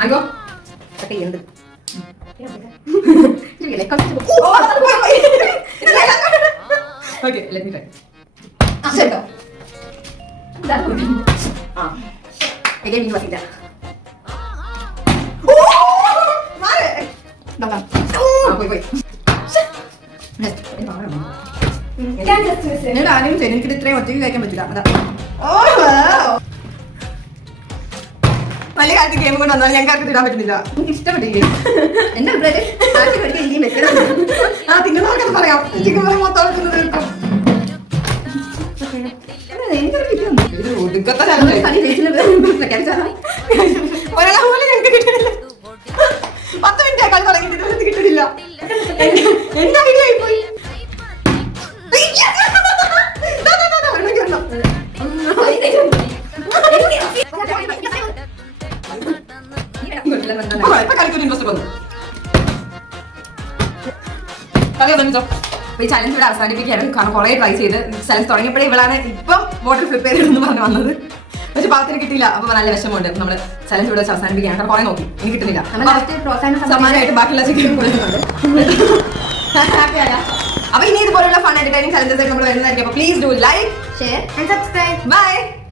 ആയിക്കോ ഒക്കെ ഉണ്ട് ഓക്കെ ലെറ്റ് മീ ട്രൈ ശരിട്ടോ again you wasn't there mare noka wait ഞാൻ എന്നോട് ആരെയും ചെയ്യും എനിക്കിത് ഇത്രയും ഒറ്റയ്ക്ക് കഴിക്കാൻ പറ്റില്ല അതാ വലിയ കാലത്ത് ഗെയിം കൊണ്ട് വന്നാൽ ഞങ്ങൾക്ക് ഇടാൻ പറ്റുന്നില്ല എനിക്ക് ഇഷ്ടപ്പെട്ടില്ല എന്റെ അഭിപ്രായത്തിൽ ആ തിന്നുന്നവർക്കൊക്കെ പറയാം ചിക്കൻ പറയാൻ മൊത്തം നിൽക്കും ഒരാളെ പോലെ ഞങ്ങൾക്ക് കിട്ടണില്ല 10 മിനിറ്റ് കളി തുടങ്ങിയിട്ട് കിട്ടണില്ല എന്റെ ഐഡിയ ആയിപ്പോയി കളിക്കൊരു ഇൻട്രസ്റ്റ് വന്നു കളി തുടങ്ങിച്ചോ ഈ ചലഞ്ച് ഇവിടെ അവസാനിപ്പിക്കുകയാണ് കാരണം കുറെ ട്രൈ ചെയ്ത് ചലഞ്ച് തുടങ്ങിയപ്പോഴേ ഇവളാണ് ഇപ്പം ബോട്ടിൽ പ്രിപ്പയർ ചെയ്തെന്ന് പറഞ്ഞു വന്നത് പക്ഷെ പാകത്തിന് കിട്ടിയില്ല അപ്പൊ നല്ല വിഷമമുണ്ട് നമ്മള് ചലഞ്ച് ഇവിടെ അവസാനിപ്പിക്കുകയാണ് കാരണം കുറെ നോക്കി എനിക്ക് കിട്ടുന്നില്ല സമാനമായിട്ട് ബാക്കിയുള്ള ചിക്കൻ ഹാപ്പിയായ അപ്പൊ ഇനി ഇതുപോലുള്ള ഫൺ എന്റർടൈനിങ് ചലഞ്ചസ് നമ്മൾ വരുന്നതായിരിക്കും അപ്പൊ please do like share and subscribe bye.